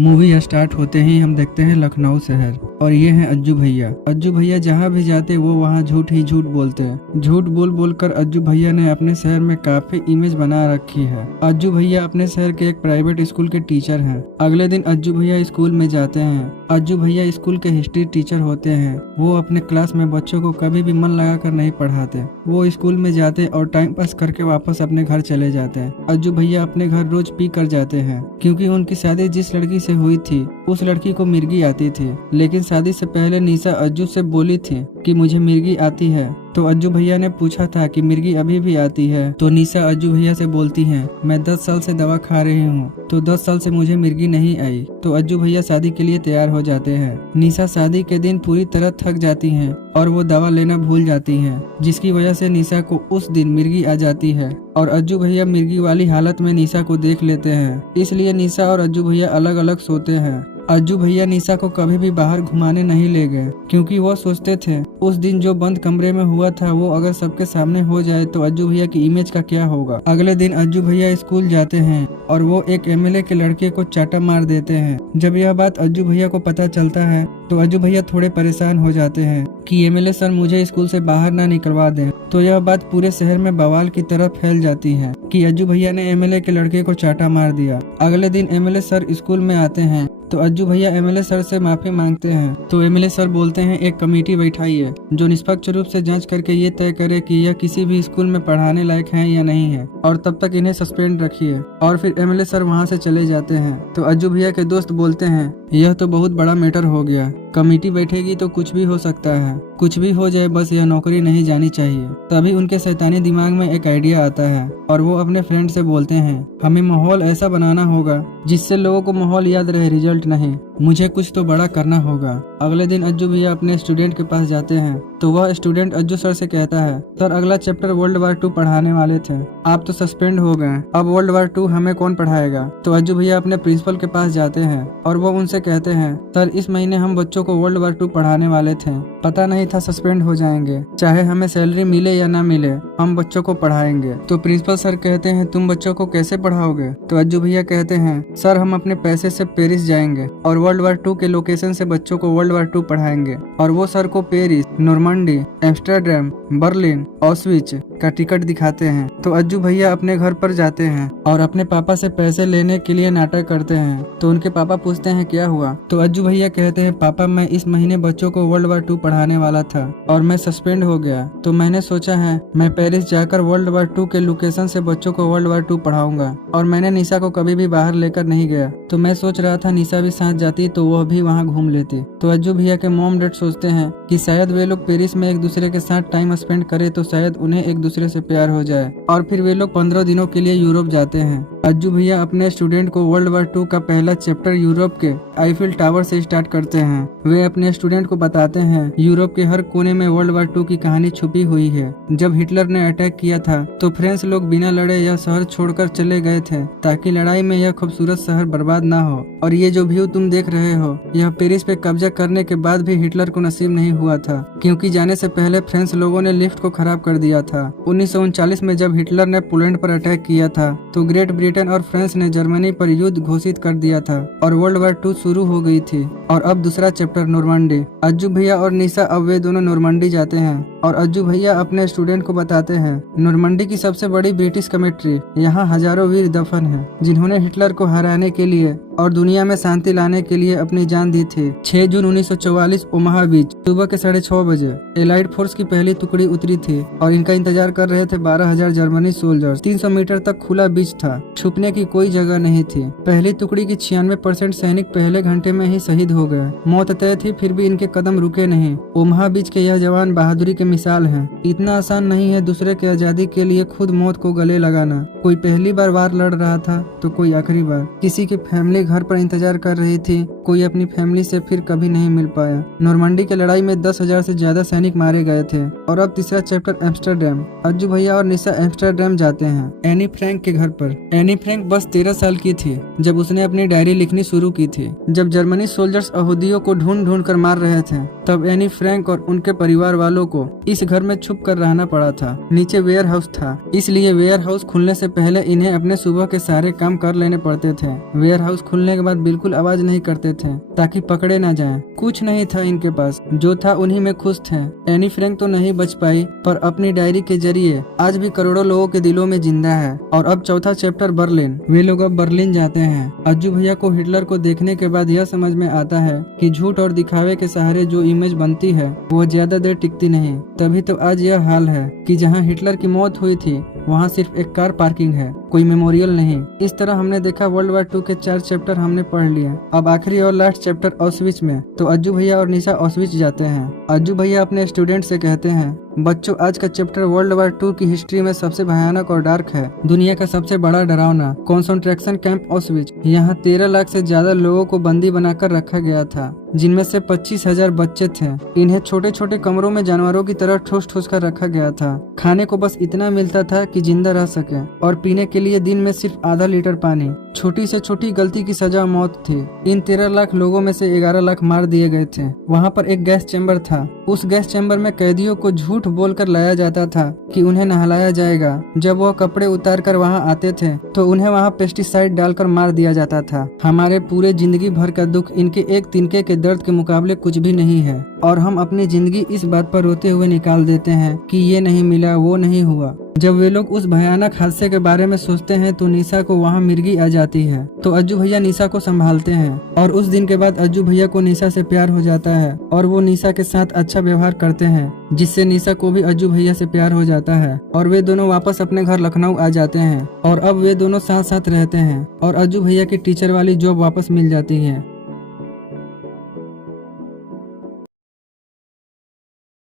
Movie start होते ही हम देखते हैं लखनऊ शहर और ये हैं अज्जू भैया। अज्जू भैया जहाँ भी जाते वो वहाँ झूठ ही झूठ बोलते हैं। झूठ बोल बोल कर अज्जू भैया ने अपने शहर में काफी इमेज बना रखी है। अज्जू भैया अपने शहर के एक प्राइवेट स्कूल के टीचर हैं। अगले दिन अज्जू भैया स्कूल में जाते हैं। अज्जू भैया स्कूल के हिस्ट्री टीचर होते हैं। वो अपने क्लास में बच्चों को कभी भी मन लगा कर नहीं पढ़ाते। वो स्कूल में जाते और टाइम पास करके वापस अपने घर चले जाते हैं। अज्जू भैया अपने घर रोज पी कर जाते हैं क्योंकि उनकी शादी जिस लड़की से हुई थी उस लड़की को मिर्गी आती थी। लेकिन शादी से पहले निशा अज्जू से बोली थी कि मुझे मिर्गी आती है। तो अज्जू भैया ने पूछा था कि मिर्गी अभी भी आती है। तो निशा अज्जू भैया से बोलती है मैं 10 साल से दवा खा रही हूँ तो 10 साल से मुझे मिर्गी नहीं आई। तो अज्जू भैया शादी के लिए तैयार हो जाते हैं। निशा शादी के दिन पूरी तरह थक जाती हैं और वो दवा लेना भूल जाती हैं, जिसकी वजह से निशा को उस दिन मिर्गी आ जाती है और अज्जू भैया मिर्गी वाली हालत में निशा को देख लेते हैं। इसलिए निशा और अज्जू भैया अलग अलग सोते हैं। अज्जू भैया निशा को कभी भी बाहर घुमाने नहीं ले गए क्योंकि वो सोचते थे उस दिन जो बंद कमरे में हुआ था वो अगर सबके सामने हो जाए तो अज्जू भैया की इमेज का क्या होगा। अगले दिन अज्जू भैया स्कूल जाते हैं और वो एक एमएलए के लड़के को चाटा मार देते हैं। जब यह बात अज्जू भैया को पता चलता है तो अज्जू भैया थोड़े परेशान हो जाते हैं कि एमएलए सर मुझे स्कूल से बाहर ना निकलवा दें। तो यह बात पूरे शहर में बवाल की तरह फैल जाती है कि अज्जू भैया ने एमएलए के लड़के को चाटा मार दिया। अगले दिन एमएलए सर स्कूल में आते हैं तो अज्जू भैया एमएलए सर से माफी मांगते हैं। तो एमएलए सर बोलते हैं एक कमेटी बैठाइए जो निष्पक्ष रूप से जांच करके ये तय करे कि यह किसी भी स्कूल में पढ़ाने लायक है या नहीं है और तब तक इन्हें सस्पेंड रखिए। और फिर एमएलए सर वहाँ से चले जाते हैं। तो अज्जू भैया के दोस्त बोलते हैं यह तो बहुत बड़ा मैटर हो गया, कमेटी बैठेगी तो कुछ भी हो सकता है, कुछ भी हो जाए बस यह नौकरी नहीं जानी चाहिए। तभी उनके शैतानी दिमाग में एक आइडिया आता है और वो अपने फ्रेंड से बोलते हैं हमें माहौल ऐसा बनाना होगा जिससे लोगों को माहौल याद रहे, रिजल्ट नहीं। मुझे कुछ तो बड़ा करना होगा। अगले दिन अज्जू भैया अपने स्टूडेंट के पास जाते हैं तो वह स्टूडेंट अज्जू सर से कहता है सर अगला चैप्टर वर्ल्ड वार 2 पढ़ाने वाले थे, आप तो सस्पेंड हो गए, अब वर्ल्ड वार 2 हमें कौन पढ़ाएगा। तो अज्जू भैया अपने प्रिंसिपल के पास जाते हैं और वो उनसे कहते हैं सर इस महीने हम बच्चों को वर्ल्ड वार 2 पढ़ाने वाले थे, पता नहीं था सस्पेंड हो जाएंगे, चाहे हमें सैलरी मिले या ना मिले हम बच्चों को पढ़ाएंगे। तो प्रिंसिपल सर कहते हैं तुम बच्चों को कैसे पढ़ाओगे। तो अज्जू भैया कहते हैं सर हम अपने पैसे से पेरिस जाएंगे और वर्ल्ड वार 2 के लोकेशन से बच्चों को वर्ल्ड वार 2 पढ़ाएंगे। और वो सर को पेरिस, नॉर्मंडी, एम्स्टर्डम, बर्लिन, ऑस्विच का टिकट दिखाते हैं। तो अज्जू भैया अपने घर पर जाते हैं और अपने पापा से पैसे लेने के लिए नाटक करते हैं। तो उनके पापा पूछते हैं क्या हुआ। तो अज्जू भैया कहते हैं पापा मैं इस महीने बच्चों को वर्ल्ड वार 2 पढ़ाने वाला था और मैं सस्पेंड हो गया, तो मैंने सोचा है मैं पेरिस जाकर वर्ल्ड वार 2 के लोकेशन से बच्चों को वर्ल्ड वार 2 पढ़ाऊंगा। और मैंने निशा को कभी भी बाहर लेकर नहीं गया, तो मैं सोच रहा था निशा भी साथ जाती तो वह भी वहाँ घूम लेती। तो अज्जू भैया के मॉम डैड सोचते हैं कि शायद वे लोग पेरिस में एक दूसरे के साथ टाइम स्पेंड करे तो शायद उन्हें एक दूसरे से प्यार हो जाए। और फिर वे लोग 15 दिनों के लिए यूरोप जाते हैं। अज्जू भैया अपने स्टूडेंट को वर्ल्ड वार 2 का पहला चैप्टर यूरोप के आईफिल टावर से स्टार्ट करते हैं। वे अपने स्टूडेंट को बताते हैं यूरोप के हर कोने में वर्ल्ड वार 2 की कहानी छुपी हुई है। जब हिटलर ने अटैक किया था तो फ्रेंच लोग बिना लड़े यह शहर छोड़कर चले गए थे ताकि लड़ाई में यह खूबसूरत शहर बर्बाद ना हो। और ये जो व्यू तुम देख रहे हो यह पेरिस पे कब्जा करने के बाद भी हिटलर को नसीब नहीं हुआ था क्योंकि जाने से पहले फ्रेंच लोगों ने लिफ्ट को खराब कर दिया था। 1939 में जब हिटलर ने पोलैंड पर अटैक किया था तो ग्रेट ब्रिटेन और फ्रांस ने जर्मनी पर युद्ध घोषित कर दिया था और वर्ल्ड वार 2 शुरू हो गई थी। और अब दूसरा चैप्टर नॉर्मंडी। अज्जू भैया और निशा अब वे दोनों नॉर्मंडी जाते हैं और अज्जू भैया अपने स्टूडेंट को बताते हैं नॉर्मंडी की सबसे बड़ी ब्रिटिश कमेट्री, यहाँ हजारों वीर दफन हैं जिन्होंने हिटलर को हराने के लिए और दुनिया में शांति लाने के लिए अपनी जान दी थी। 6 जून 1944 ओमाहा बीच सुबह के 6:30 बजे एलाइड फोर्स की पहली टुकड़ी उतरी थी और इनका इंतजार कर रहे थे 12,000 जर्मनी सोल्जर्स। 300 मीटर तक खुला बीच था, छुपने की कोई जगह नहीं थी। पहली टुकड़ी की 96% सैनिक पहले घंटे में ही शहीद हो गए। मौत तय थी फिर भी इनके कदम रुके नहीं। ओमाहा बीच के यह जवान बहादुरी की मिसाल है। इतना आसान नहीं है दूसरे के आजादी के लिए खुद मौत को गले लगाना। कोई पहली बार वार लड़ रहा था तो कोई आखिरी बार। किसी की फैमिली घर पर इंतजार कर रही थी, कोई अपनी फैमिली से फिर कभी नहीं मिल पाया। नॉर्मंडी की लड़ाई में 10,000 से ज्यादा सैनिक मारे गए थे। और अब तीसरा चैप्टर एम्स्टर्डम। अज्जू भैया और निशा एम्स्टर्डम जाते हैं एनी फ्रैंक के घर पर। एनी फ्रैंक बस 13 साल की थी जब उसने अपनी डायरी लिखनी शुरू की थी। जब जर्मनी सोल्जर्स यहूदियों को ढूंढ ढूंढ कर मार रहे थे तब एनी फ्रैंक और उनके परिवार वालों को इस घर में छुप कर रहना पड़ा था। नीचे वेयर हाउस था, इसलिए वेयर हाउस खुलने से पहले इन्हें अपने सुबह के सारे काम कर लेने पड़ते थे। वेयर हाउस खुलने के बाद बिल्कुल आवाज नहीं करते थे ताकि पकड़े ना जाएं। कुछ नहीं था इनके पास, जो था उन्हीं में खुश थे। एनी फ्रैंक तो नहीं बच पाई, पर अपनी डायरी के जरिए आज भी करोड़ों लोगों के दिलों में जिंदा है। और अब चौथा चैप्टर बर्लिन। वे लोग अब बर्लिन जाते हैं। अज्जू भैया को हिटलर को देखने के बाद यह समझ में आता है कि झूठ और दिखावे के सहारे जो इमेज बनती है वो ज्यादा देर टिकती नहीं। तभी तो आज यह हाल है कि जहाँ हिटलर की मौत हुई थी वहाँ सिर्फ एक कार पार्किंग है, कोई मेमोरियल नहीं। इस तरह हमने देखा वर्ल्ड वार 2 के 4 चैप्टर हमने पढ़ लिए। अब आखिरी और लास्ट चैप्टर ऑस्विच में। तो अज्जू भैया और निशा ऑस्विच जाते हैं। अज्जू भैया अपने स्टूडेंट से कहते हैं, बच्चों आज का चैप्टर वर्ल्ड वार 2 की हिस्ट्री में सबसे भयानक और डार्क है। दुनिया का सबसे बड़ा डरावना कॉन्सेंट्रेशन कैंप ऑस्विच। यहाँ 13 लाख से ज्यादा लोगों को बंदी बनाकर रखा गया था, जिनमें से 25,000 बच्चे थे। इन्हें छोटे छोटे कमरों में जानवरों की तरह ठूस ठूस कर रखा गया था। खाने को बस इतना मिलता था कि जिंदा रह सके, और पीने के लिए दिन में सिर्फ आधा लीटर पानी। छोटी से छोटी गलती की सजा मौत थी। इन 13 लाख लोगों में से 11 लाख मार दिए गए थे। वहाँ पर एक गैस चैम्बर था। उस गैस चैम्बर में कैदियों को झूठ बोलकर लाया जाता था कि उन्हें नहलाया जाएगा। जब वह कपड़े उतार कर वहाँ आते थे तो उन्हें वहाँ पेस्टिसाइड डालकर मार दिया जाता था। हमारे पूरे जिंदगी भर का दुख इनके एक तिनके के दर्द के मुकाबले कुछ भी नहीं है, और हम अपनी जिंदगी इस बात पर रोते हुए निकाल देते हैं कि ये नहीं मिला, वो नहीं हुआ। जब वे लोग उस भयानक हादसे के बारे में सोचते हैं तो निशा को वहाँ मिर्गी आ जाती है। तो अज्जू भैया निशा को संभालते हैं, और उस दिन के बाद अज्जू भैया को निशा से प्यार हो जाता है और वो निशा के साथ अच्छा व्यवहार करते हैं, जिससे निशा को भी अज्जू भैया से प्यार हो जाता है। और वे दोनों वापस अपने घर लखनऊ आ जाते हैं, और अब वे दोनों साथ साथ रहते हैं, और अज्जू भैया की टीचर वाली जॉब वापस मिल जाती है।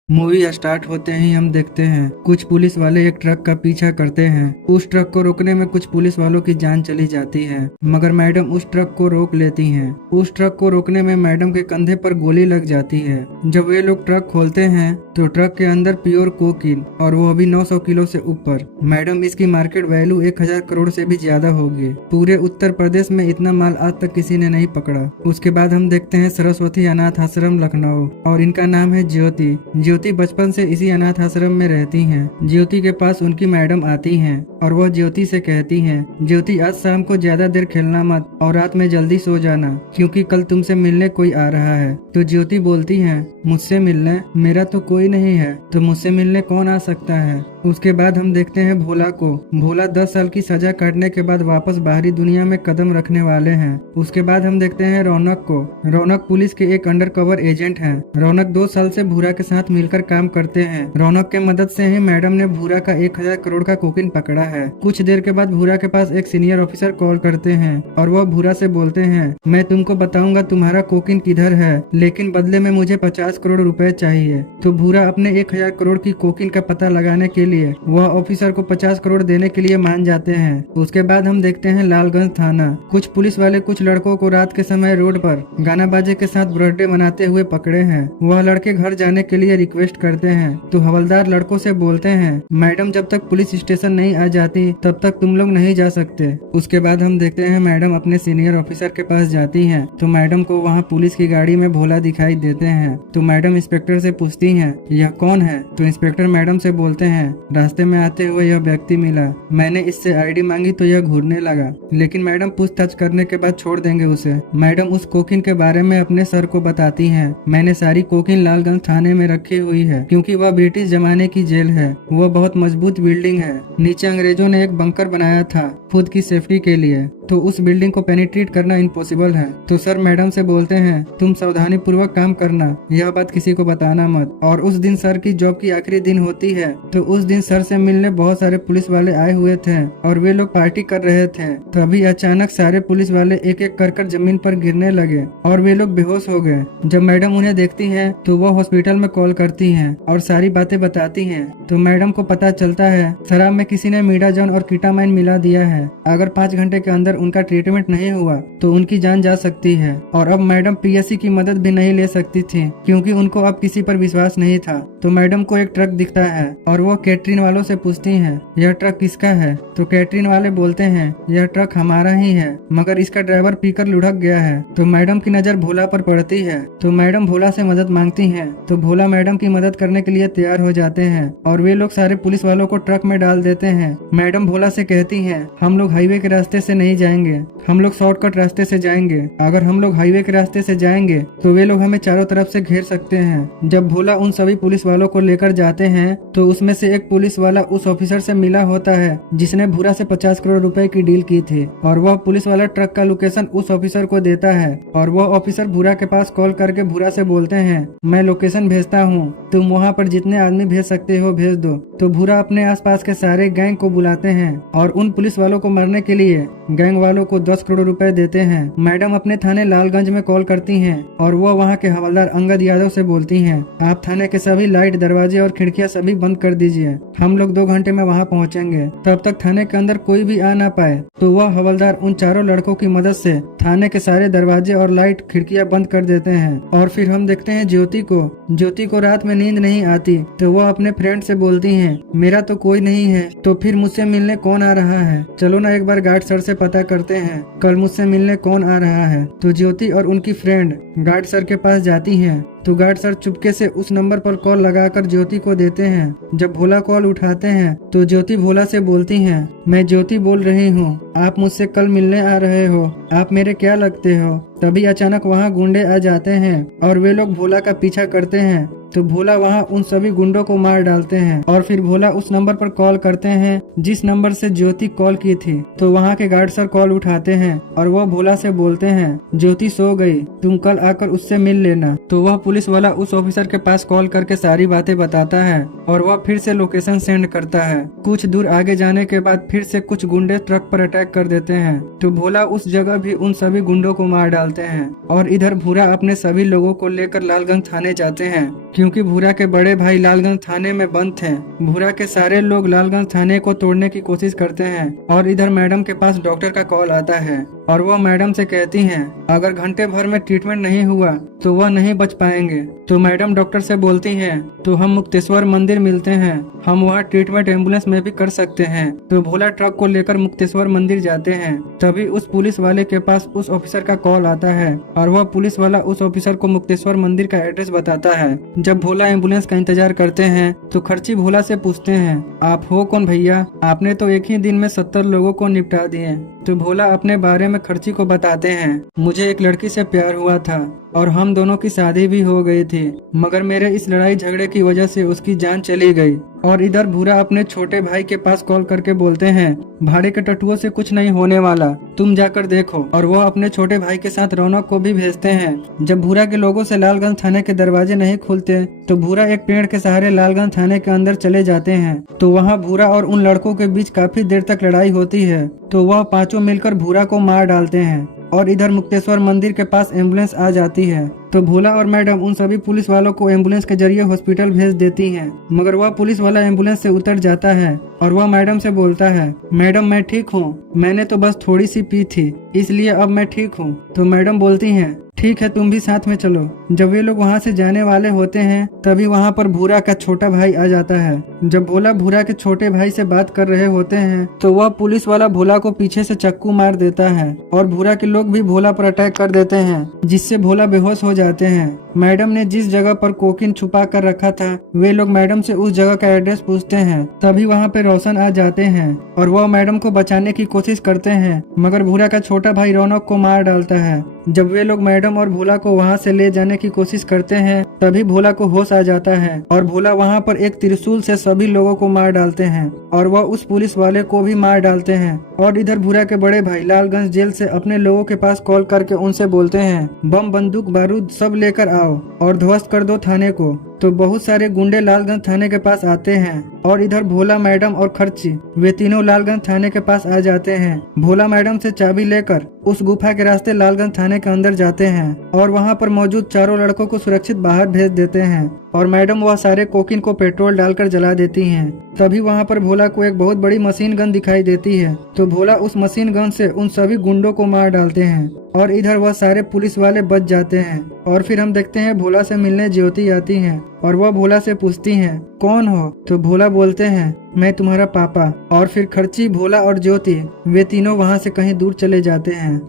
मूवी स्टार्ट होते ही हम देखते हैं कुछ पुलिस वाले एक ट्रक का पीछा करते हैं। उस ट्रक को रोकने में कुछ पुलिस वालों की जान चली जाती है, मगर मैडम उस ट्रक को रोक लेती हैं। उस ट्रक को रोकने में मैडम के कंधे पर गोली लग जाती है। जब वे लोग ट्रक खोलते हैं तो ट्रक के अंदर प्योर कोकीन, और वो अभी 900 किलो से ऊपर। मैडम इसकी मार्केट वैल्यू 1000 करोड़ से भी ज्यादा होगी। पूरे उत्तर प्रदेश में इतना माल आज तक किसी ने नहीं पकड़ा। उसके बाद हम देखते हैं सरस्वती अनाथ आश्रम लखनऊ, और इनका नाम है ज्योति। ज्योति बचपन से इसी अनाथ आश्रम में रहती हैं। ज्योति के पास उनकी मैडम आती हैं और वह ज्योति से कहती हैं, ज्योति आज शाम को ज्यादा देर खेलना मत और रात में जल्दी सो जाना, क्योंकि कल तुमसे मिलने कोई आ रहा है। तो ज्योति बोलती है, मुझसे मिलने? मेरा तो कोई नहीं है, तो मुझसे मिलने कौन आ सकता है? उसके बाद हम देखते हैं भोला को। भोला 10 साल की सजा काटने के बाद वापस बाहरी दुनिया में कदम रखने वाले हैं। उसके बाद हम देखते हैं रौनक को। रौनक पुलिस के एक अंडरकवर एजेंट हैं। रौनक 2 साल से भूरा के साथ मिलकर काम करते हैं। रौनक के मदद से ही मैडम ने भूरा का 1000 करोड़ का कोकीन पकड़ा है। कुछ देर के बाद भूरा के पास एक सीनियर ऑफिसर कॉल करते हैं और वह भूरा से बोलते हैं, मैं तुमको बताऊंगा तुम्हारा कोकीन किधर है, लेकिन बदले में मुझे 50 करोड़ रुपए चाहिए। तो भूरा अपने 1000 करोड़ की कोकीन का पता लगाने के लिए वह ऑफिसर को 50 करोड़ देने के लिए मान जाते हैं। उसके बाद हम देखते हैं लालगंज थाना। कुछ पुलिस वाले कुछ लड़कों को रात के समय रोड पर गाना बाजे के साथ बर्थडे मनाते हुए पकड़े हैं। वह लड़के घर जाने के लिए रिक्वेस्ट करते हैं, तो हवलदार लड़कों से बोलते हैं, मैडम जब तक पुलिस स्टेशन नहीं आ जाती तब तक तुम लोग नहीं जा सकते। उसके बाद हम देखते हैं मैडम अपने सीनियर ऑफिसर के पास जाती हैं, तो मैडम को वहाँ पुलिस की गाड़ी में भोला दिखाई देते हैं। तो मैडम इंस्पेक्टर से पूछती हैं, यह कौन है? तो इंस्पेक्टर मैडम से बोलते हैं, रास्ते में आते हुए यह व्यक्ति मिला, मैंने इससे आईडी मांगी तो यह घूरने लगा, लेकिन मैडम पूछताछ करने के बाद छोड़ देंगे उसे। मैडम उस कोकीन के बारे में अपने सर को बताती हैं, मैंने सारी कोकीन लालगंज थाने में रखी हुई है, क्योंकि वह ब्रिटिश जमाने की जेल है। वह बहुत मजबूत बिल्डिंग है। नीचे अंग्रेजों ने एक बंकर बनाया था खुद की सेफ्टी के लिए, तो उस बिल्डिंग को पेनिट्रेट करना इम्पॉसिबल है। तो सर मैडम से बोलते हैं, तुम सावधानी पूर्वक काम करना, यह बात किसी को बताना मत। और उस दिन सर की जॉब की आखिरी दिन होती है, तो उस दिन सर से मिलने बहुत सारे पुलिस वाले आए हुए थे और वे लोग पार्टी कर रहे थे। तभी अचानक सारे पुलिस वाले एक एक कर जमीन पर गिरने लगे और वे लोग बेहोश हो गए। जब मैडम उन्हें देखती हैं तो वो हॉस्पिटल में कॉल करती हैं और सारी बातें बताती हैं। तो मैडम को पता चलता है शराब में किसी ने मीडाजोन और कीटामाइन मिला दिया है। अगर 5 घंटे के अंदर उनका ट्रीटमेंट नहीं हुआ तो उनकी जान जा सकती है। और अब मैडम पीएससी की मदद भी नहीं ले सकती थी क्योंकि उनको अब किसी पर विश्वास नहीं था। तो मैडम को एक ट्रक दिखता है और वो कैटरिन वालों से पूछती हैं, यह ट्रक किसका है? तो कैटरिन वाले बोलते हैं, यह ट्रक हमारा ही है, मगर इसका ड्राइवर पीकर लुढ़क गया है। तो मैडम की नजर भोला पर पड़ती है तो मैडम भोला से मदद मांगती हैं। तो भोला मैडम की मदद करने के लिए तैयार हो जाते हैं और वे लोग सारे पुलिस वालों को ट्रक में डाल देते हैं। मैडम भोला से कहती हैं, हम लोग हाईवे के रास्ते से नहीं जाएंगे, हम लोग शॉर्टकट रास्ते से जाएंगे। अगर हम लोग हाईवे के रास्ते से जाएंगे तो वे लोग हमें चारों तरफ से घेर सकते हैं। जब भोला उन सभी पुलिस वालों को लेकर जाते हैं तो उसमें से एक पुलिस वाला उस ऑफिसर से मिला होता है जिसने भूरा से 50 करोड़ रुपए की डील की थी और वह पुलिस वाला ट्रक का लोकेशन उस ऑफिसर को देता है और वह ऑफिसर भूरा के पास कॉल करके भूरा से बोलते हैं, मैं लोकेशन भेजता हूँ, तुम वहाँ पर जितने आदमी भेज सकते हो भेज दो। तो भूरा अपने आसपास के सारे गैंग को बुलाते हैं और उन पुलिस वालों को मारने के लिए गैंग वालों को 10 करोड़ रुपए देते हैं। मैडम अपने थाने लालगंज में कॉल करती हैं और वो वहाँ के हवलदार अंगद यादव से बोलती हैं, आप थाने के सभी लाइट, दरवाजे और खिड़कियां सभी बंद कर दीजिए, हम लोग 2 घंटे में वहाँ पहुँचेंगे, तब तक थाने के अंदर कोई भी आ ना पाए। तो वह हवलदार उन चारों लड़कों की मदद से थाने के सारे दरवाजे और लाइट, खिड़कियां बंद कर देते हैं। और फिर हम देखते हैं ज्योति को रात में नींद नहीं आती तो वो अपने फ्रेंड से बोलती हैं, मेरा तो कोई नहीं है, तो फिर मुझसे मिलने कौन आ रहा है? चलो ना एक बार गार्ड सर से पता करते हैं कल मुझसे मिलने कौन आ रहा है। तो ज्योति और उनकी फ्रेंड गार्ड सर के पास जाती हैं। तो गार्ड सर चुपके से उस नंबर पर कॉल लगाकर ज्योति को देते हैं। जब भोला कॉल उठाते हैं तो ज्योति भोला से बोलती हैं, मैं ज्योति बोल रही हूँ, आप मुझसे कल मिलने आ रहे हो, आप मेरे क्या लगते हो? तभी अचानक वहाँ गुंडे आ जाते हैं और वे लोग भोला का पीछा करते हैं। तो भोला वहाँ उन सभी गुंडों को मार डालते हैं और फिर भोला उस नंबर पर कॉल करते हैं जिस नंबर से ज्योति कॉल की थी। तो वहाँ के गार्ड सर कॉल उठाते हैं और वो भोला से बोलते हैं, ज्योति सो गई, तुम कल आकर उससे मिल लेना। तो वह पुलिस वाला उस ऑफिसर के पास कॉल करके सारी बातें बताता है और वह फिर से लोकेशन सेंड करता है। कुछ दूर आगे जाने के बाद फिर से कुछ गुंडे ट्रक पर अटैक कर देते हैं। तो भोला उस जगह भी उन सभी गुंडों को मार डालते हैं और इधर भूरा अपने सभी लोगों को लेकर लालगंज थाने जाते हैं क्योंकि भूरा के बड़े भाई लालगंज थाने में बंद थे। भूरा के सारे लोग लालगंज थाने को तोड़ने की कोशिश करते हैं और इधर मैडम के पास डॉक्टर का कॉल आता है और वह मैडम से कहती हैं, अगर घंटे भर में ट्रीटमेंट नहीं हुआ तो वह नहीं बच पाएंगे। तो मैडम डॉक्टर से बोलती हैं, तो हम मुक्तेश्वर मंदिर मिलते हैं, हम वहाँ ट्रीटमेंट एम्बुलेंस में भी कर सकते हैं। तो भोला ट्रक को लेकर मुक्तेश्वर मंदिर जाते हैं। तभी उस पुलिस वाले के पास उस ऑफिसर का कॉल आता है और वह पुलिस वाला उस ऑफिसर को मुक्तेश्वर मंदिर का एड्रेस बताता है। जब भोला एम्बुलेंस का इंतजार करते हैं तो खर्ची भोला से पूछते हैं, आप हो कौन भैया? आपने तो एक ही दिन में 70 लोगों को निपटा दिए। तो भोला अपने बारे में खर्ची को बताते हैं, मुझे एक लड़की से प्यार हुआ था और हम दोनों की शादी भी हो गई थी, मगर मेरे इस लड़ाई झगड़े की वजह से उसकी जान चली गई। और इधर भूरा अपने छोटे भाई के पास कॉल करके बोलते हैं, भाड़े के टटुओं से कुछ नहीं होने वाला, तुम जाकर देखो। और वो अपने छोटे भाई के साथ रौनक को भी भेजते हैं। जब भूरा के लोगों से लालगंज थाने के दरवाजे नहीं खुलते तो भूरा एक पेड़ के सहारे लालगंज थाने के अंदर चले जाते हैं। तो वहाँ भूरा और उन लड़कों के बीच काफी देर तक लड़ाई होती है। तो वह पांचों मिलकर भूरा को मार डालते हैं और इधर मुक्तेश्वर मंदिर के पास एम्बुलेंस आ जाती है। तो भोला और मैडम उन सभी पुलिस वालों को एम्बुलेंस के जरिए हॉस्पिटल भेज देती हैं। मगर वह पुलिस वाला एम्बुलेंस से उतर जाता है और वह मैडम से बोलता है, मैडम मैं ठीक हूँ, मैंने तो बस थोड़ी सी पी थी इसलिए अब मैं ठीक हूँ। तो मैडम बोलती हैं, ठीक है तुम भी साथ में चलो। जब वे लोग वहाँ से जाने वाले होते हैं तभी वहाँ पर भूरा का छोटा भाई आ जाता है। जब भोला भूरा के छोटे भाई से बात कर रहे होते हैं तो वह पुलिस वाला भोला को पीछे से चाकू मार देता है और भूरा के लोग भी भोला पर अटैक कर देते हैं जिससे भोला बेहोश हो जाते हैं। मैडम ने जिस जगह पर कोकीन छुपा कर रखा था वे लोग मैडम से उस जगह का एड्रेस पूछते हैं। तभी वहाँ पे रोशन आ जाते हैं और वह मैडम को बचाने की कोशिश करते हैं मगर भूरा का छोटा भाई रौनक को मार डालता है। जब वे लोग मैडम और भोला को वहाँ से ले जाने की कोशिश करते हैं तभी भोला को होश आ जाता है और भोला वहाँ पर एक त्रिशूल से सभी लोगों को मार डालते हैं और वह उस पुलिस वाले को भी मार डालते हैं। और इधर भूरा के बड़े भाई लालगंज जेल से अपने लोगों के पास कॉल करके उनसे बोलते हैं, बम बंदूक बारूद सब लेकर आओ और ध्वस्त कर दो थाने को। तो बहुत सारे गुंडे लालगंज थाने के पास आते हैं और इधर भोला, मैडम और खर्ची वे तीनों लालगंज थाने के पास आ जाते हैं। भोला मैडम से चाबी लेकर उस गुफा के रास्ते लालगंज थाने के अंदर जाते हैं और वहां पर मौजूद चारों लड़कों को सुरक्षित बाहर भेज देते हैं। और मैडम वह सारे कोकिन को पेट्रोल डालकर जला देती हैं। तभी वहाँ पर भोला को एक बहुत बड़ी मशीन गन दिखाई देती है, तो भोला उस मशीन गन से उन सभी गुंडों को मार डालते हैं और इधर वह सारे पुलिस वाले बच जाते हैं। और फिर हम देखते हैं भोला से मिलने ज्योति आती हैं और वह भोला से पूछती हैं कौन हो, तो भोला बोलते हैं मैं तुम्हारा पापा। और फिर खर्ची, भोला और ज्योति वे तीनों वहाँ से कहीं दूर चले जाते हैं।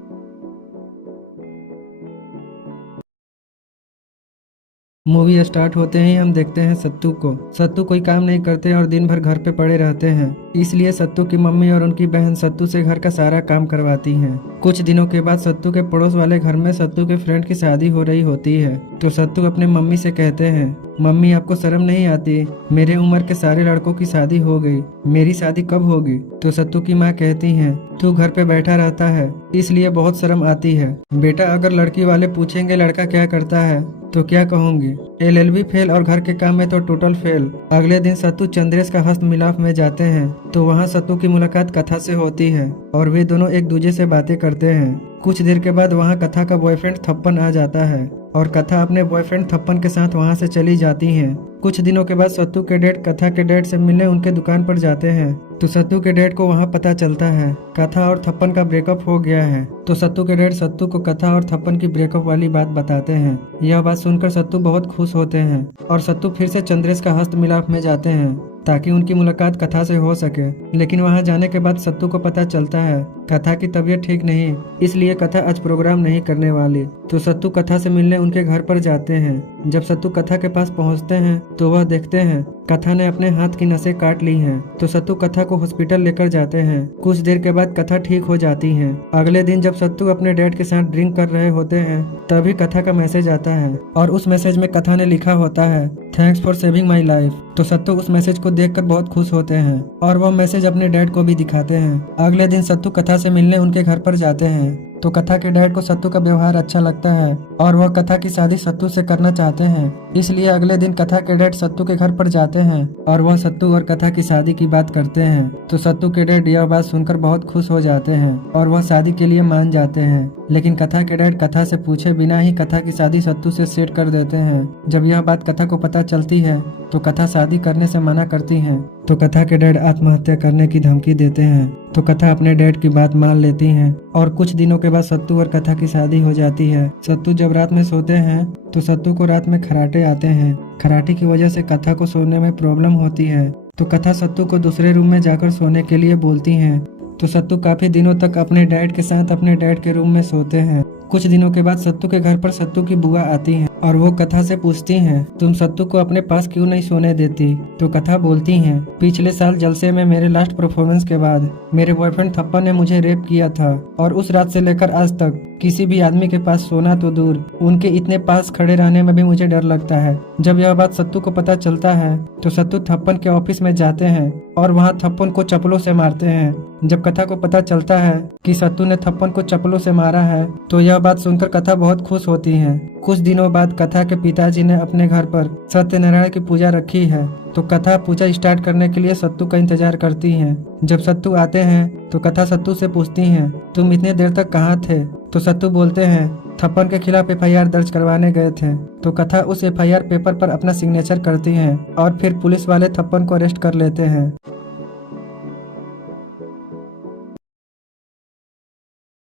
मूवी स्टार्ट होते ही हम देखते हैं सत्तू को। सत्तू कोई काम नहीं करते और दिन भर घर पे पड़े रहते हैं, इसलिए सत्तू की मम्मी और उनकी बहन सत्तू से घर का सारा काम करवाती हैं। कुछ दिनों के बाद सत्तू के पड़ोस वाले घर में सत्तू के फ्रेंड की शादी हो रही होती है, तो सत्तू अपने मम्मी से कहते हैं मम्मी आपको शर्म नहीं आती, मेरे उम्र के सारे लड़कों की शादी हो गई, मेरी शादी कब होगी। तो सत्तू की माँ कहती हैं तू घर पे बैठा रहता है इसलिए बहुत शर्म आती है। बेटा अगर लड़की वाले पूछेंगे लड़का क्या करता है तो क्या कहूंगी, LLB फेल और घर के काम में तो टोटल फेल। अगले दिन सत्तू चंद्रेश का हस्त मिलाप में जाते हैं, तो वहाँ सत्तू की मुलाकात कथा से होती है और वे दोनों एक दूसरे से बातें करते हैं। कुछ देर के बाद वहाँ कथा का बॉयफ्रेंड थप्पन आ जाता है और कथा अपने बॉयफ्रेंड थप्पन के साथ वहाँ से चली जाती हैं। कुछ दिनों के बाद सत्तू के डैड कथा के डैड से मिलने उनके दुकान पर जाते हैं, तो सत्तू के डैड को वहाँ पता चलता है कथा और थप्पन का ब्रेकअप हो गया है। तो सत्तू के डैड सत्तू को कथा और थप्पन की ब्रेकअप वाली बात बताते हैं। यह बात सुनकर सत्तू बहुत खुश होते हैं और सत्तू फिर से चंद्रेश का हस्त मिलाप में जाते हैं ताकि उनकी मुलाकात कथा से हो सके। लेकिन वहां जाने के बाद सत्तू को पता चलता है कथा की तबीयत ठीक नहीं, इसलिए कथा आज प्रोग्राम नहीं करने वाली। तो सत्तू कथा से मिलने उनके घर पर जाते हैं। जब सत्तू कथा के पास पहुंचते हैं तो वह देखते हैं कथा ने अपने हाथ की नसें काट ली हैं। तो सत्तू कथा को हॉस्पिटल लेकर जाते हैं। कुछ देर के बाद कथा ठीक हो जाती है। अगले दिन जब सत्तू अपने डैड के साथ ड्रिंक कर रहे होते हैं तभी कथा का मैसेज आता है और उस मैसेज में कथा ने लिखा होता है thanks for saving my life. तो सत्तू उस मैसेज को देखकर बहुत खुश होते हैं और वह मैसेज अपने डैड को भी दिखाते हैं। अगले दिन सत्तू कथा से मिलने उनके घर पर जाते हैं, तो कथा के डैड को सत्तू का व्यवहार अच्छा लगता है और वह कथा की शादी सत्तू से करना चाहते हैं। इसलिए अगले दिन कथा के डैड सत्तू के घर पर जाते हैं और वह सत्तू और कथा की शादी की बात करते हैं। तो सत्तू के डैड यह बात सुनकर बहुत खुश हो जाते हैं और वह शादी के लिए मान जाते हैं। लेकिन कथा के डैड कथा से पूछे बिना ही कथा की शादी सत्तू से सेट कर देते हैं। जब यह बात कथा को पता चलती है तो कथा शादी करने से मना करती है। तो कथा के डैड आत्महत्या करने की धमकी देते हैं। तो कथा अपने डैड की बात मान लेती हैं और कुछ दिनों के बाद सत्तू और कथा की शादी हो जाती है। सत्तू जब रात में सोते हैं तो सत्तू को रात में खराटे आते हैं। खराटे की वजह से कथा को सोने में प्रॉब्लम होती है, तो कथा सत्तू को दूसरे रूम में जाकर सोने के लिए बोलती हैं। तो सत्तू काफी दिनों तक अपने डैड के साथ अपने डैड के रूम में सोते हैं। कुछ दिनों के बाद सत्तू के घर पर सत्तू की बुआ आती हैं और वो कथा से पूछती हैं तुम सत्तू को अपने पास क्यों नहीं सोने देती। तो कथा बोलती हैं पिछले साल जलसे में मेरे लास्ट परफॉर्मेंस के बाद मेरे बॉयफ्रेंड थप्पन ने मुझे रेप किया था और उस रात से लेकर आज तक किसी भी आदमी के पास सोना तो दूर, उनके इतने पास खड़े रहने में भी मुझे डर लगता है। जब यह बात सत्तू को पता चलता है तो सत्तू थप्पन के ऑफिस में जाते हैं और वहाँ थप्पन को चप्पलों से मारते हैं। जब कथा को पता चलता है कि सत्तू ने थप्पन को चप्पलों से मारा है तो यह बात सुनकर कथा बहुत खुश होती है। कुछ दिनों बाद कथा के पिताजी ने अपने घर पर सत्यनारायण की पूजा रखी है, तो कथा पूजा स्टार्ट करने के लिए सत्तू का इंतजार करती हैं। जब सत्तू आते हैं तो कथा सत्तू से पूछती हैं तुम इतने देर तक कहाँ थे। तो सत्तू बोलते हैं थप्पन के खिलाफ FIR दर्ज करवाने गए थे। तो कथा उस FIR पेपर पर अपना सिग्नेचर करती हैं और फिर पुलिस वाले थप्पन को अरेस्ट कर लेते हैं।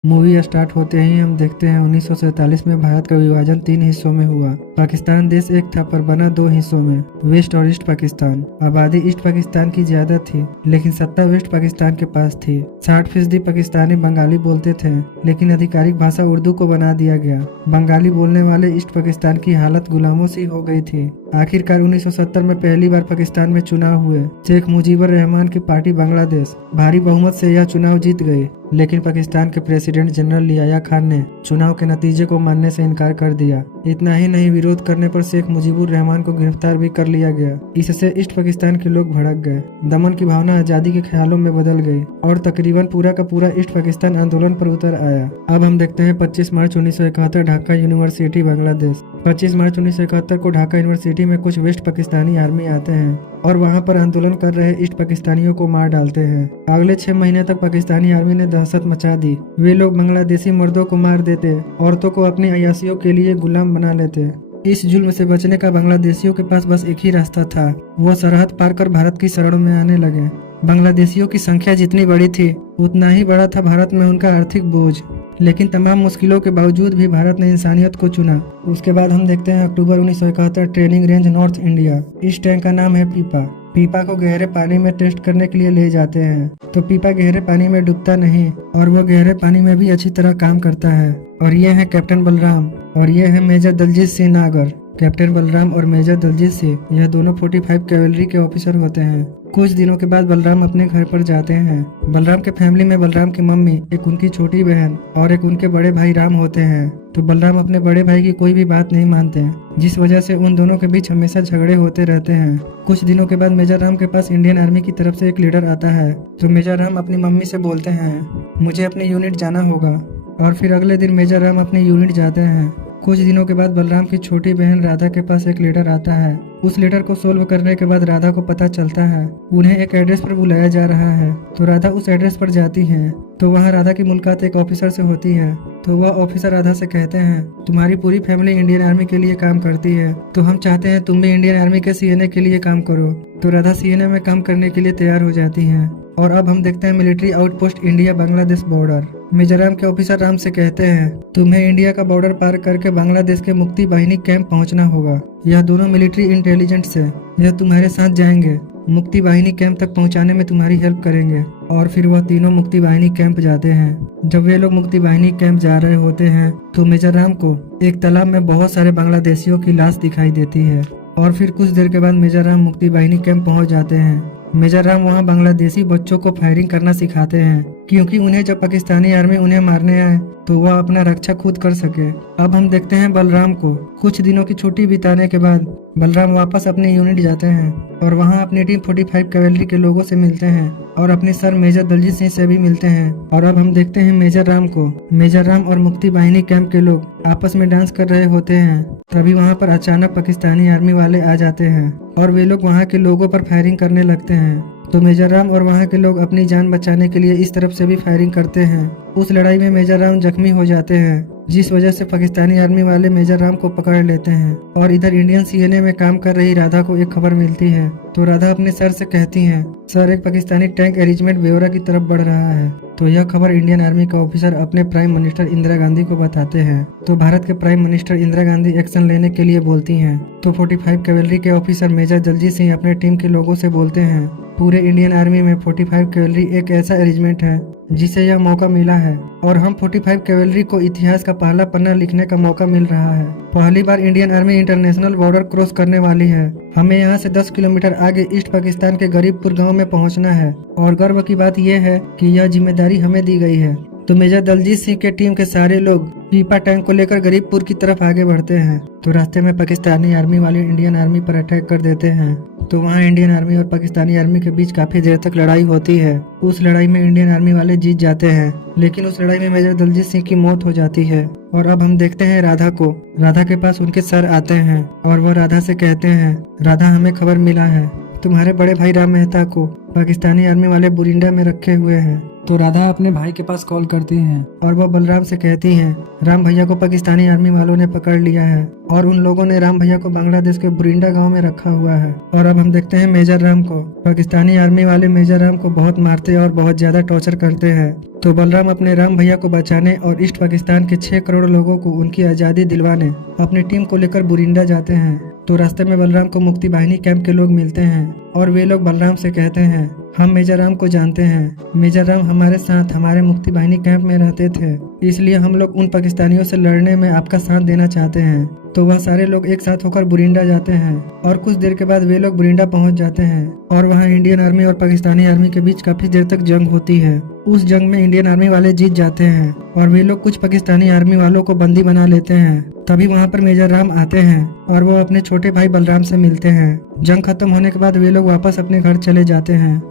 मूवी स्टार्ट होते ही हम देखते हैं 1947 में भारत का विभाजन 3 हिस्सों में हुआ। पाकिस्तान देश एक था पर बना 2 हिस्सों में, वेस्ट और ईस्ट पाकिस्तान। आबादी ईस्ट पाकिस्तान की ज्यादा थी लेकिन सत्ता वेस्ट पाकिस्तान के पास थी। 60% पाकिस्तानी बंगाली बोलते थे लेकिन आधिकारिक भाषा उर्दू को बना दिया गया। बंगाली बोलने वाले ईस्ट पाकिस्तान की हालत गुलामों सी हो गई थी। आखिरकार 1970 में पहली बार पाकिस्तान में चुनाव हुए। शेख मुजीबुर रहमान की पार्टी बांग्लादेश भारी बहुमत से यह चुनाव जीत गई, लेकिन पाकिस्तान के प्रेसिडेंट जनरल लियाया खान ने चुनाव के नतीजे को मानने से इनकार कर दिया। इतना ही नहीं, विरोध करने पर शेख मुजीबुर रहमान को गिरफ्तार भी कर लिया गया। इससे ईस्ट पाकिस्तान के लोग भड़क गए। दमन की भावना आजादी के ख्यालों में बदल गई और तकरीबन पूरा का पूरा ईस्ट पाकिस्तान आंदोलन पर उतर आया। अब हम देखते हैं 25 मार्च 1971 ढाका यूनिवर्सिटी बांग्लादेश। 25 मार्च 1971 को ढाका यूनिवर्सिटी में कुछ वेस्ट पाकिस्तानी आर्मी आते हैं और वहां पर आंदोलन कर रहे ईस्ट पाकिस्तानियों को मार डालते हैं। अगले 6 महीने तक पाकिस्तानी आर्मी ने दहशत मचा दी। वे लोग बांग्लादेशी मर्दों को मार देते, औरतों को अपनी अयाशियों के लिए गुलाम बना लेते इस जुल्म से बचने का बांग्लादेशियों के पास बस एक ही रास्ता था, वो सरहद पार कर भारत की शरण में आने लगे। बांग्लादेशियों की संख्या जितनी बड़ी थी उतना ही बड़ा था भारत में उनका आर्थिक बोझ। लेकिन तमाम मुश्किलों के बावजूद भी भारत ने इंसानियत को चुना। उसके बाद हम देखते हैं अक्टूबर 1971, ट्रेनिंग रेंज नॉर्थ इंडिया। इस टैंक का नाम है पीपा। पीपा को गहरे पानी में टेस्ट करने के लिए ले जाते हैं, तो पीपा गहरे पानी में डूबता नहीं और वो गहरे पानी में भी अच्छी तरह काम करता है। और ये है कैप्टन बलराम और ये है मेजर दलजीत सिंह नागर। कैप्टन बलराम और मेजर दलजीत सिंह यह दोनों 45 कैवेलरी के ऑफिसर होते हैं। कुछ दिनों के बाद बलराम अपने घर पर जाते हैं। बलराम के फैमिली में बलराम की मम्मी, एक उनकी छोटी बहन और एक उनके बड़े भाई राम होते हैं। तो बलराम अपने बड़े भाई की कोई भी बात नहीं मानते, जिस वजह से उन दोनों के बीच हमेशा झगड़े होते रहते हैं। कुछ दिनों के बाद मेजर राम के पास इंडियन आर्मी की तरफ से एक लीडर आता है। तो मेजर राम अपनी मम्मी से बोलते हैं, मुझे अपनी यूनिट जाना होगा। और फिर अगले दिन मेजर राम अपनी यूनिट जाते हैं। कुछ दिनों के बाद बलराम की छोटी बहन राधा के पास एक लेटर आता है। उस लेटर को सोल्व करने के बाद राधा को पता चलता है उन्हें एक एड्रेस पर बुलाया जा रहा है। तो राधा उस एड्रेस पर जाती है। तो वहाँ राधा की मुलाकात एक ऑफिसर से होती है। तो वह ऑफिसर राधा से कहते हैं, तुम्हारी पूरी फैमिली इंडियन आर्मी के लिए काम करती है, तो हम चाहते हैं तुम भी इंडियन आर्मी के सीएनए के लिए काम करो। तो राधा सीएनए में काम करने के लिए तैयार हो जाती है। और अब हम देखते हैं military outpost India Bangladesh border. Mizoram के ऑफिसर राम से कहते हैं, तुम्हें इंडिया का बॉर्डर पार करके बांग्लादेश के मुक्ति बाहिनी कैंप पहुंचना होगा। यह दोनों मिलिट्री इंटेलिजेंट्स है, यह तुम्हारे साथ जाएंगे, मुक्ति बाहिनी कैंप तक पहुंचाने में तुम्हारी हेल्प करेंगे। और फिर वह तीनों मुक्ति बाहिनी कैंप जाते हैं। जब वे लोग मुक्ति बाहिनी कैंप जा रहे होते हैं तो मेजर राम को एक तालाब में बहुत सारे बांग्लादेशियों की लाश दिखाई देती है। और फिर कुछ देर के बाद मेजर राम मुक्ति बाहिनी कैंप पहुंच जाते हैं। मेजर राम वहां बांग्लादेशी बच्चों को फायरिंग करना सिखाते हैं, क्योंकि उन्हें जब पाकिस्तानी आर्मी उन्हें मारने आए तो वह अपना रक्षा खुद कर सके। अब हम देखते हैं बलराम को। कुछ दिनों की छुट्टी बिताने के बाद बलराम वापस अपनी यूनिट जाते हैं और वहां अपनी टीम 45 कैवेलरी के लोगों से मिलते हैं और अपने सर मेजर दलजीत सिंह से भी मिलते हैं। और अब हम देखते हैं मेजर राम को। मेजर राम और मुक्ति बाहिनी कैंप के लोग आपस में डांस कर रहे होते हैं। तभी वहां पर अचानक पाकिस्तानी आर्मी वाले आ जाते हैं और वे लोग वहां के लोगों पर फायरिंग करने लगते हैं। तो मेजर राम और वहां के लोग अपनी जान बचाने के लिए इस तरफ से भी फायरिंग करते हैं। उस लड़ाई में मेजर राम जख्मी हो जाते हैं, जिस वजह से पाकिस्तानी आर्मी वाले मेजर राम को पकड़ लेते हैं। और इधर इंडियन सीएनए में काम कर रही राधा को एक खबर मिलती है। तो राधा अपने सर से कहती हैं, सर एक पाकिस्तानी टैंक अरेंजमेंट ब्यौरा की तरफ बढ़ रहा है। तो यह खबर इंडियन आर्मी का ऑफिसर अपने प्राइम मिनिस्टर इंदिरा गांधी को बताते हैं। तो भारत के prime minister Indira Gandhi action लेने के लिए बोलती हैं। तो 45 कैवेलरी के ऑफिसर मेजर दलजीत सिंह अपने टीम के लोगों से बोलते हैं, पूरे इंडियन आर्मी में 45 कैवेलरी एक ऐसा अरेंजमेंट है जिसे यह मौका मिला है और हम 45 कैवेलरी को इतिहास का पहला पन्ना लिखने का मौका मिल रहा है। पहली बार Indian army international border cross करने वाली है। हमें यहाँ से 10 किलोमीटर आगे ईस्ट पाकिस्तान के गरीबपुर गांव में पहुँचना है और गर्व की बात यह है कि यह जिम्मेदारी हमें दी गई है। तो मेजर दलजीत सिंह के टीम के सारे लोग पीपा टैंक को लेकर गरीबपुर की तरफ आगे बढ़ते हैं। तो रास्ते में पाकिस्तानी आर्मी वाले इंडियन आर्मी पर अटैक कर देते हैं। तो वहाँ इंडियन आर्मी और पाकिस्तानी आर्मी के बीच काफी देर तक लड़ाई होती है। उस लड़ाई में इंडियन आर्मी वाले जीत जाते हैं, लेकिन उस लड़ाई में मेजर दलजीत सिंह की मौत हो जाती है। और अब हम देखते हैं राधा को। राधा के पास उनके सर आते हैं और वह राधा से कहते हैं, राधा हमें खबर मिला है तुम्हारे बड़े भाई राम मेहता को पाकिस्तानी आर्मी वाले बुरिंडा में रखे हुए हैं। तो राधा अपने भाई के पास कॉल करती हैं और वह बलराम से कहती हैं, राम भैया को पाकिस्तानी आर्मी वालों ने पकड़ लिया है और उन लोगों ने राम भैया को बांग्लादेश के बुरिंडा गांव में रखा हुआ है। और अब हम देखते हैं मेजर राम को। पाकिस्तानी आर्मी वाले मेजर राम को बहुत मारते और बहुत ज्यादा टॉर्चर करते हैं। तो बलराम अपने राम भैया को बचाने और ईस्ट पाकिस्तान के 6 करोड़ लोगों को उनकी आजादी दिलवाने अपनी टीम को लेकर बुरिंडा जाते हैं। तो रास्ते में बलराम को मुक्ति बाहिनी कैंप के लोग मिलते हैं और वे लोग बलराम से कहते हैं, हम मेजर राम को जानते हैं, मेजर राम हमारे साथ हमारे मुक्ति बाहिनी कैंप में रहते थे, इसलिए हम लोग उन पाकिस्तानियों से लड़ने में आपका साथ देना चाहते हैं। तो वह सारे लोग एक साथ होकर बुरिंडा जाते हैं और कुछ देर के बाद वे लोग बुरिंडा पहुंच जाते हैं और वहां इंडियन आर्मी और पाकिस्तानी आर्मी के बीच काफी देर तक जंग होती है। उस जंग में इंडियन आर्मी वाले जीत जाते हैं और वे लोग कुछ पाकिस्तानी आर्मी वालों को बंदी बना लेते हैं। तभी वहां पर मेजर राम आते हैं और वो अपने छोटे भाई बलराम से मिलते हैं। जंग खत्म होने के बाद वे लोग वापस अपने घर चले जाते हैं